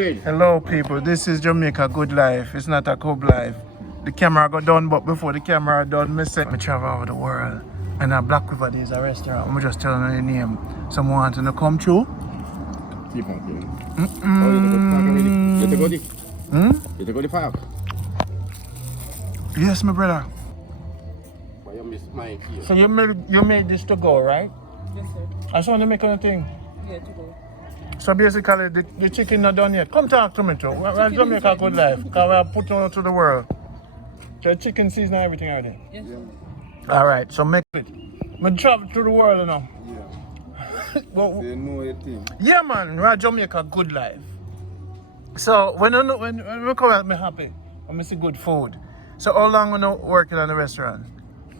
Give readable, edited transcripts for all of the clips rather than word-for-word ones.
Hello people, this is Jamaica Good Life. It's not a Good Life. The camera got done, but before the camera done, me travel over the world. And at Black River there's a restaurant. I'm just telling you the name. Someone wants to come through. You go to park. Yes, my brother. But you miss my key. So you made this to go, right? Yes, sir. I just want to make anything. Yeah, to go. So basically, the chicken not done yet. Come talk to me too. We're Jamaica Good Life. Because we are put on to the world. The chicken season and everything already. Yes, sir. Alright, so make it. I travel to the world now. Yeah. Well, They know your thing. yeah man, we're Jamaica Good Life. So when we come out, me happy. And I see good food. So how long we not working on the restaurant?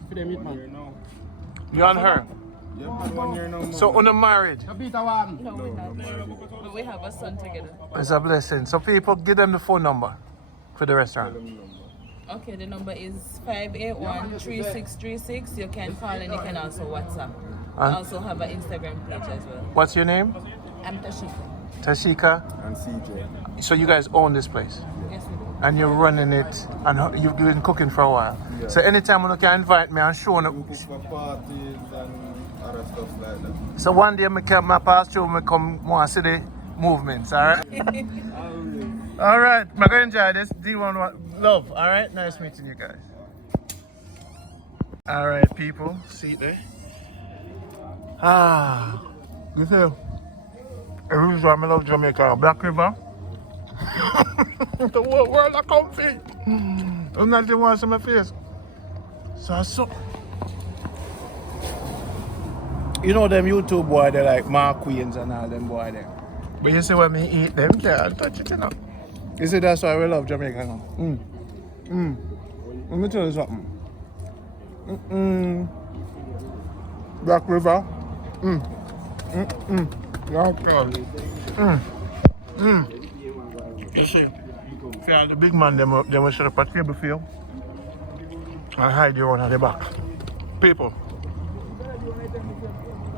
For them eat man. You and her? Yeah, man, 1 year now. So we're not married? No, we're not. But we have a son together. It's a blessing. So people give them the phone number for the restaurant. Okay, the number is 581-3636. You can call and you can also WhatsApp. We also have an Instagram page as well. What's your name? I'm Tashika. Tashika. And CJ. So you guys own this place? Yes, we do. And you're running it, and you've been cooking for a while. Yeah. So anytime you can invite me and show We them. cook for parties and other stuff like that. So one day I pass through, I come want to see the movements, alright? Alright, I'm going to enjoy this. D1 love, alright? Nice meeting you guys. Alright people, see there? You see? Every time I love Jamaica, Black River. The whole world are comfy. I'm not the one on my face. So you know them YouTube boy, they like Mark Queens and all them boy there. But you see when me eat them, they don't touch it enough. You see that's why we love Jamaica now. Let me tell you something. Black River. You see, for all the big man, them will set up a table for you and hide you one at the back. People,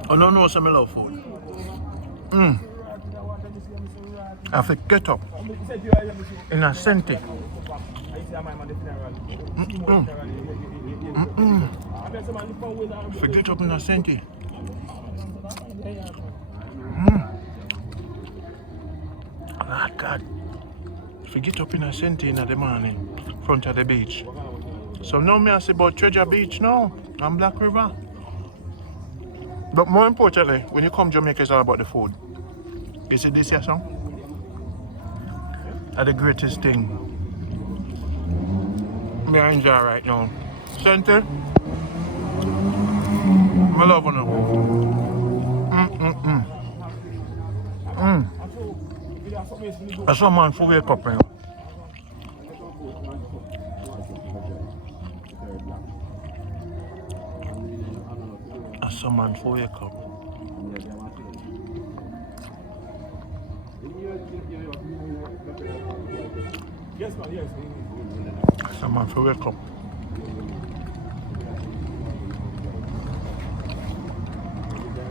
I don't know some love food. I have to get up in a centi. Forget up in a centi. Oh God. Forget up in a centi in the morning, front of the beach. So now me I say about Treasure Beach now, and Black River. But more importantly, when you come to Jamaica, it's all about the food. You see this here song? That's the greatest thing. Me I enjoy right now. Center, I love you. That's some man for wake up, man. That's some man for wake up. That's some man for wake up.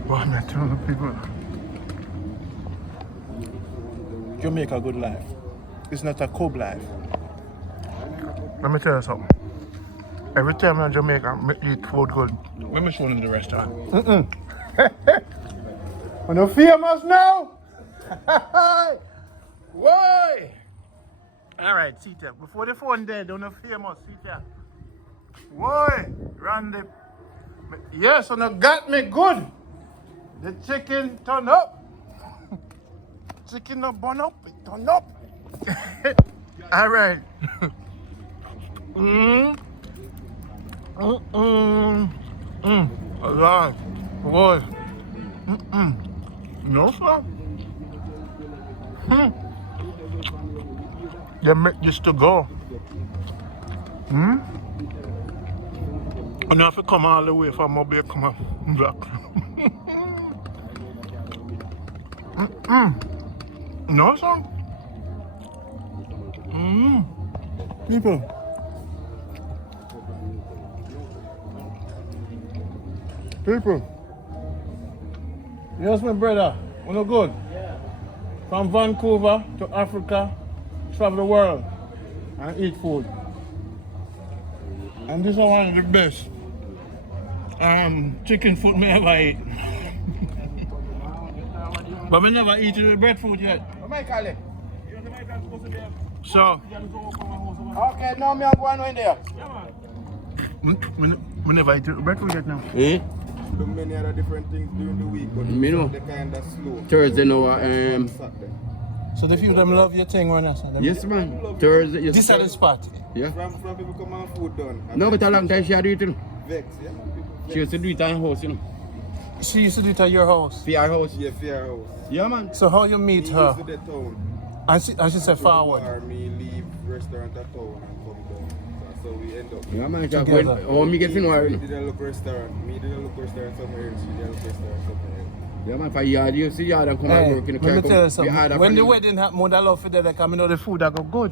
What am I telling people? Jamaica Good Life. It's not a Good Life. Let me tell you something. Every time I'm in Jamaica, I eat food good. Let me show them the restaurant. We're not famous now? Why? Alright, sit there. Before the phone dead, they're not famous. Sit there. Why? Randy. Yes, and you got me good. The chicken turn up. Chicken not burn up, it turn up. Alright. Alive. Boy. No sir. They make this to go. And you have to come all the way from Mobile, come on, back. No, sir. People. Yes, my brother. We no good? Yeah. from Vancouver to Africa, travel the world and eat food. And this is one of the best chicken food me ever eat. But we never eat the breadfruit yet. So, Okay, now me go in there. we never eat the breadfruit yet now. Eh? Do many other different things during the week, but Me know. they kind of slow. Thursday now, Saturday. So the few them love your thing right now. So yes man. Thursday, yes. This is the spot. Yeah. From people come and food done. No, but a long time she had do it, you know. Vex, yeah. She used to do it at her house, you know. She used to do it at your house. For our house. Yeah, fair house. Yeah man. So how you meet Me her? used to the town. And she said forward. Or me leave restaurant at town and come down. So we end up. Yeah man, Together. oh, me get to know her, you We know. did a look restaurant. Me did a look restaurant somewhere else. She did a look restaurant somewhere else. Yeah man, for yard, you see yard and come and Hey, work in the let me car. tell you something. When the wedding happened, I love for that, I know the food that go good.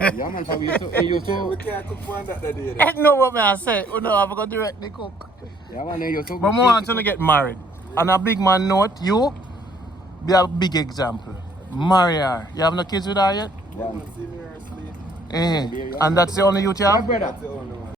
Yeah man, for we used to, we used We to, can't cook for that day. I know what I say. Oh no, I'm going to directly cook. yeah man, you used to. But I want to get married. On a big man note, you be a big example. Marry her. You have no kids with her yet? Yeah, man, seriously. And that's the only youth you have? brother. That's the only